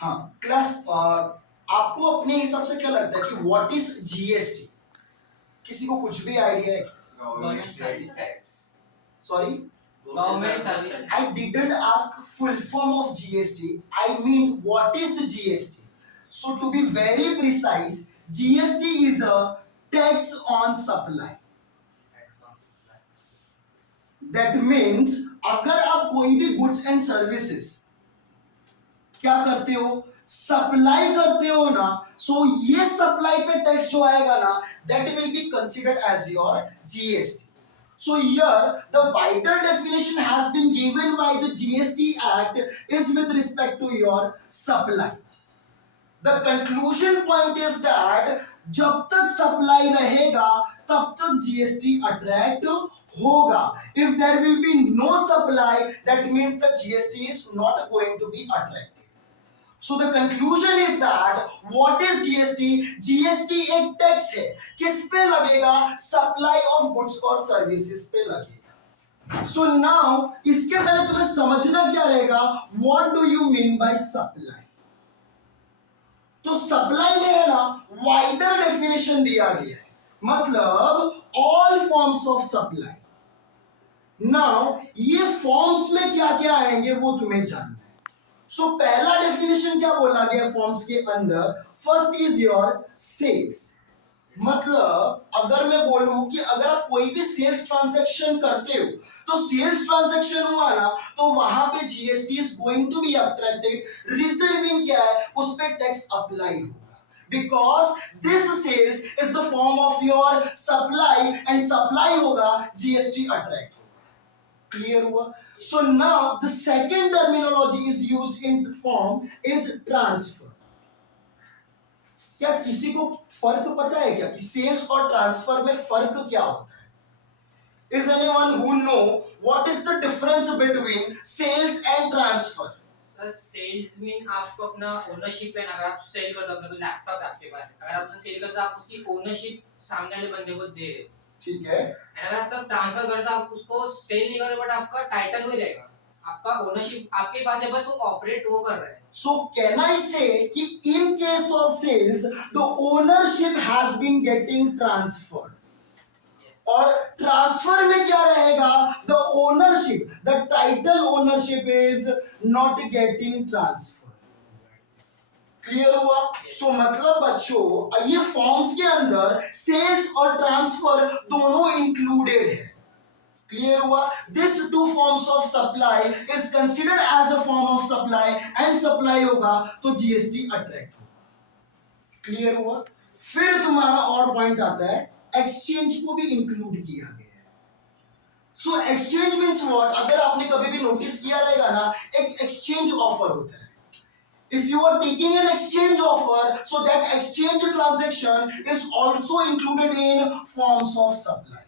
हाँ क्लास आपको अपने हिसाब से क्या लगता है कि व्हाट इज जीएसटी? किसी को कुछ भी आइडिया है? Government service tax. Sorry, government service. I didn't ask full form of GST. I mean what is GST? So to be very precise, GST is a tax on supply. That means अगर आप कोई भी goods and services क्या करते हो, supply करते हो ना, सो ये सप्लाई पे टैक्स जो आएगा ना, that will be considered as your GST. So here the wider definition has been given by the GST Act is with respect to your supply. The conclusion point is that जब तक supply रहेगा तब तक GST attract होगा. If there will be no supply, that means the GST is not going to be attracted. So the conclusion is that what is GST? GST एक tax है. किस पे लगेगा? सप्लाई ऑफ गुड्स और services पे लगेगा. So now इसके पहले तुम्हें समझना क्या रहेगा, what do you mean by supply? तो सप्लाई में है ना वाइडर डेफिनेशन दिया गया है, मतलब all forms of supply. Now ये फॉर्म्स में क्या क्या आएंगे वो तुम्हें जानना है. सो पहला डेफिनेशन क्या बोला गया फॉर्म्स के अंदर, फर्स्ट इज योर सेल्स. मतलब अगर मैं बोलूं कि अगर आप कोई भी सेल्स ट्रांजैक्शन करते हो तो सेल्स ट्रांजैक्शन हुआ ना तो वहां पे GST is going to be attracted. Reason being क्या है, उस पे टैक्स अप्लाई होगा because this sales is the form of your supply and supply होगा जीएसटी अट्रैक्ट. Clear हुआ? So now the second terminology is used in form is transfer. क्या किसी को फर्क पता है क्या कि सेल्स और ट्रांसफर में फर्क क्या होता है? Is anyone who know what is the difference between sales and transfer? Sir sales mean आपको अपना ओनरशिप है ना, अगर आप सेल करते हो अपना कोई लैपटॉप है आपके पास, अगर आप उसे सेल करते हो आप उसकी ओनरशिप सामने वाले बंदे को दे रहे हो. ठीक है. अगर आप तब ट्रांसफर करते हो आप उसको सेल नहीं कर रहे बट आपका टाइटल वही रहेगा, आपका ओनरशिप आपके पास है, बस वो ऑपरेट वो कर रहा है. So can I say कि in case of sales the ownership has been getting transferred. और ट्रांसफर में क्या रहेगा, the ownership, the title ownership is not getting transfer. Clear हुआ? सो मतलब बच्चों ये फॉर्म्स के अंदर सेल्स और ट्रांसफर दोनों इंक्लूडेड है. क्लियर हुआ? This two forms of supply is considered as a form of supply and supply होगा तो जीएसटी अट्रैक्ट होगा. क्लियर हुआ? फिर तुम्हारा और पॉइंट आता है, एक्सचेंज को भी इंक्लूड किया गया है. सो एक्सचेंज मींस व्हाट, अगर आपने कभी भी नोटिस किया रहेगा ना, एक एक्सचेंज ऑफर होता है. If you are taking an exchange offer, so that exchange transaction is also included in forms of supply.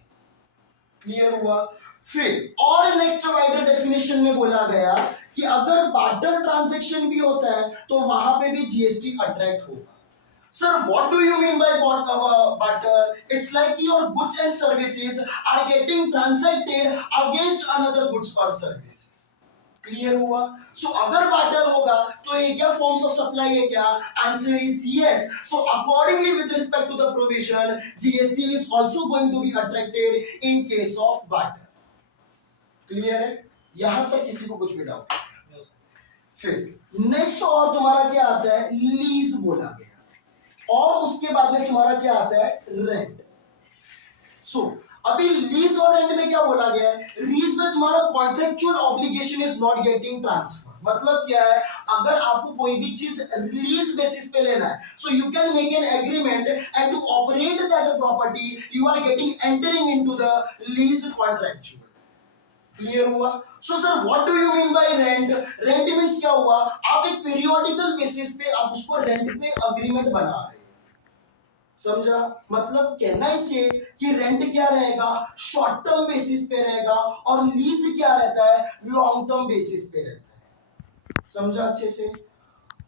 Clear हुआ? फिर और नेक्स्ट वाइडर डेफिनेशन में बोला गया कि अगर बार्टर ट्रांजैक्शन भी होता है तो वहां पे भी जीएसटी अट्रैक्ट होगा. Sir, what do you mean by barter? It's like your goods and services are getting transacted against another goods or services. Clear हुआ? सो अगर बार्टर होगा तो ये क्या फॉर्म्स ऑफ सप्लाई है क्या? Answer is yes. So accordingly with respect to the provision GST is also going to be attracted in case of barter. Clear है? यहां तक किसी को कुछ भी डाउट? फिर नेक्स्ट और तुम्हारा क्या आता है, लीज बोला गया. और उसके बाद में तुम्हारा क्या आता है, रेंट. सो अभी लीज और रेंट में क्या बोला गया है, लीज में तुम्हारा contractual obligation is not getting transfer. मतलब क्या है, अगर आपको कोई भी चीज लीज बेसिस पे लेना है so you can make an agreement and to operate that property you are getting entering into the lease contractual. Clear हुआ? So sir what do you mean by rent? Rent means क्या हुआ, आप एक periodical basis पे आप उसको rent पे agreement बना रहे हैं. समझा? मतलब कहना इसे कि रेंट क्या रहेगा, शॉर्ट टर्म बेसिस पे रहेगा और लीज क्या रहता है, लॉन्ग टर्म बेसिस पे रहता है. समझा अच्छे से?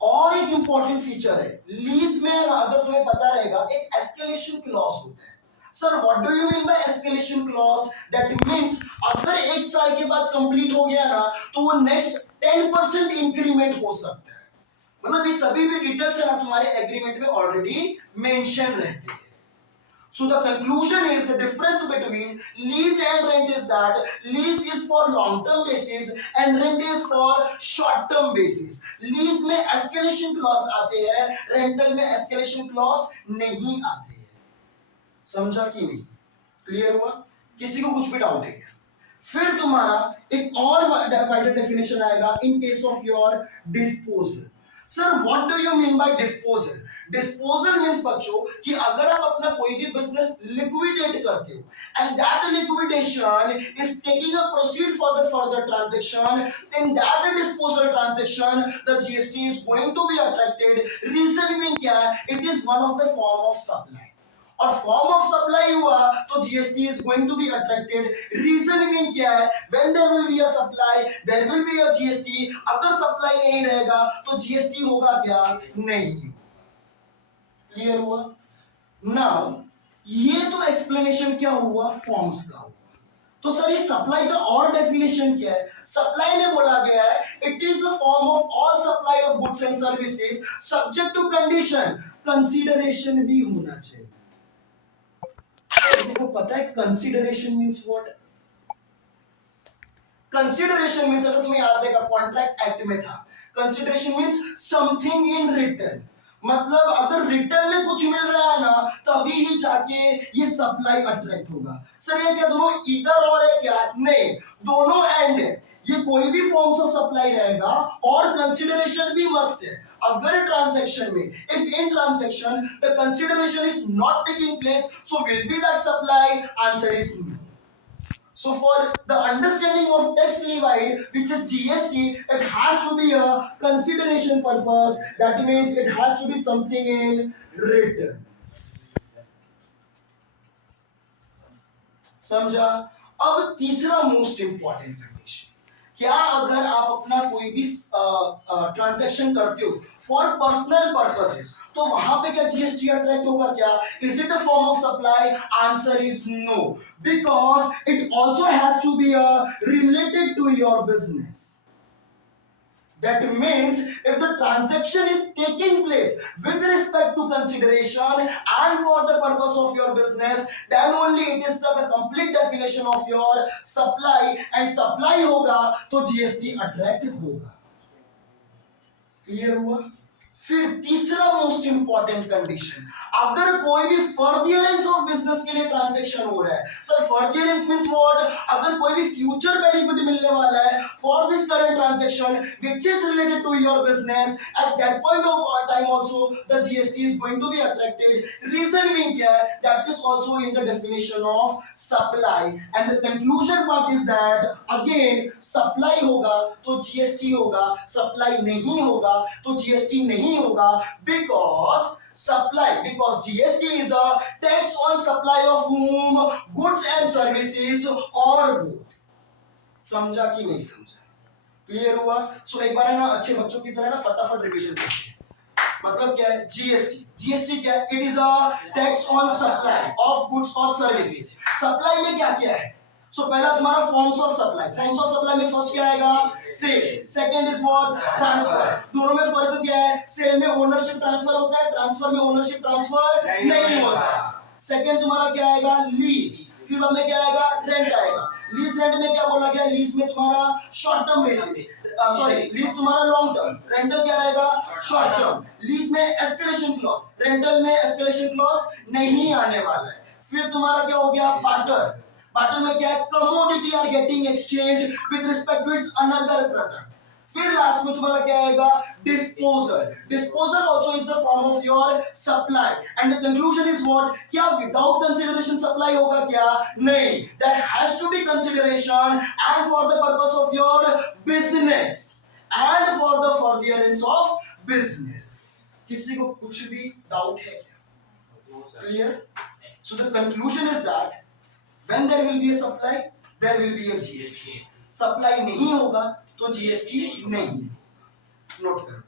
और एक इंपॉर्टेंट फीचर है लीज में, अगर तुम्हें पता रहेगा एक एस्केलेशन क्लॉज होता है. Sir what do you mean bye escalation clause? That means अगर एक साल के बाद कंप्लीट हो गया ना तो वो नेक्स्ट 10% इंक्रीमेंट हो सकता है. मतलब ये सभी भी डिटेल्स है ना तुम्हारे एग्रीमेंट में ऑलरेडी मेंशन रहते हैं. So the conclusion is the difference between lease and rent is that lease is for long term basis and rent is for short term basis. Lease में escalation clause आते हैं, rental में escalation clause नहीं आते हैं. समझा कि नहीं? क्लियर हुआ? किसी को कुछ भी डाउट है क्या? फिर तुम्हारा एक और वाइडर डेफिनेशन आएगा इन case of your disposal. Sir what do you mean bye disposal? Disposal means बच्चों कि अगर आप अपना कोई भी बिजनेस लिक्विडेट करते हो and that liquidation is taking a proceed for the further transaction, in that disposal transaction the GST is going to be attracted. Reason mean क्या है? It is one of the form of supply. और form of supply हुआ तो GST is going to be attracted. Reason mean क्या है? When there will be a supply there will be a GST. अगर supply नहीं रहेगा तो GST होगा क्या? नहीं. क्लियर हुआ? नाउ ये तो एक्सप्लेनेशन क्या हुआ? फॉर्म्स का. तो सर ये सप्लाई का और डेफिनेशन क्या है? सप्लाई में बोला गया है it is a form of all supply of goods and services subject to condition. Consideration भी होना चाहिए. किसी को पता है consideration means what? Consideration means अगर तुम्हें याद रहेगा कॉन्ट्रैक्ट एक्ट में था, consideration means something in return. मतलब अगर रिटर्न में कुछ मिल रहा है ना तभी ही जाके ये सप्लाई अट्रैक्ट होगा. सर ये क्या दोनों इधर और है क्या? नहीं, दोनों एंड है. ये कोई भी फॉर्म्स ऑफ सप्लाई रहेगा और कंसीडरेशन भी मस्ट है. अगर ट्रांजैक्शन में if in transaction the consideration is not taking place so will be that supply? Answer is no. So for the understanding of tax levied, which is GST, it has to be a consideration purpose. That means it has to be something in return. समझा? अब तीसरा most important condition, क्या अगर आप अपना कोई भी transaction करते हो फॉर पर्सनल पर्पसेस तो वहां पे क्या जीएसटी अट्रैक्ट होगा क्या? Is it a form of supply? Answer is no, because it also has to be related to your business. That means if the transaction is taking place with respect to consideration and for the purpose of your business, then only it is the complete definition of your supply, and supply होगा तो GST attract होगा. Clear हुआ? फिर तीसरा most important condition, अगर कोई भी furtherance of business के लिए ट्रांजैक्शन हो रहा है. Sir furtherance means what? अगर कोई भी फ्यूचर बेनिफिट मिलने वाला है for this current transaction which is related to your business, at that point of time also the GST is going to be attracted. Reason mean क्या है? That is also in the definition of supply. And the conclusion part is that again supply होगा तो GST होगा, supply नहीं होगा तो GST नहीं होगा, because supply, because GST is a tax on supply of whom? Goods and services or both. समझा कि नहीं समझा? क्लियर हुआ? सो एक बार है ना अच्छे बच्चों की तरह ना फटाफट रिवीजन करते हैं. मतलब क्या है जीएसटी? जीएसटी क्या है? It is a tax on supply of goods और सर्विसेज. सप्लाई में क्या क्या है? सो पहला तुम्हारा forms of supply. Forms of supply में फर्स्ट क्या आएगा? Sales. Second is what? Transfer. दोनों में फर्क क्या है? सेल में ओनरशिप ट्रांसफर होता है, ट्रांसफर में ओनरशिप ट्रांसफर नहीं होता. सेकंड तुम्हारा क्या आएगा? लीज. फिर बाद में क्या आएगा? रेंट आएगा. लीज रेंट में क्या बोला गया? लीज में तुम्हारा short term basis, sorry lease तुम्हारा लॉन्ग टर्म. रेंटल क्या रहेगा? Short term. लीज में एस्केलेशन क्लॉज, रेंटल में एस्केलेशन क्लॉज नहीं आने वाला है. फिर तुम्हारा क्या हो गया? बार्टर. बार्टर में क्या है? Commodity are getting exchange with respect to its another product. फिर लास्ट में तुम्हारा क्या आएगा? Disposal. Disposal also is the form of your supply. And the conclusion is what? क्या विदाउट कंसीडरेशन सप्लाई होगा क्या? नहीं, there has to be consideration and for the purpose of your business and for the furtherance of business. किसी को कुछ भी doubt है क्या? Clear? So the conclusion is that when there will be a supply there will be a GST. Supply नहीं होगा तो GST नहीं. नोट करो.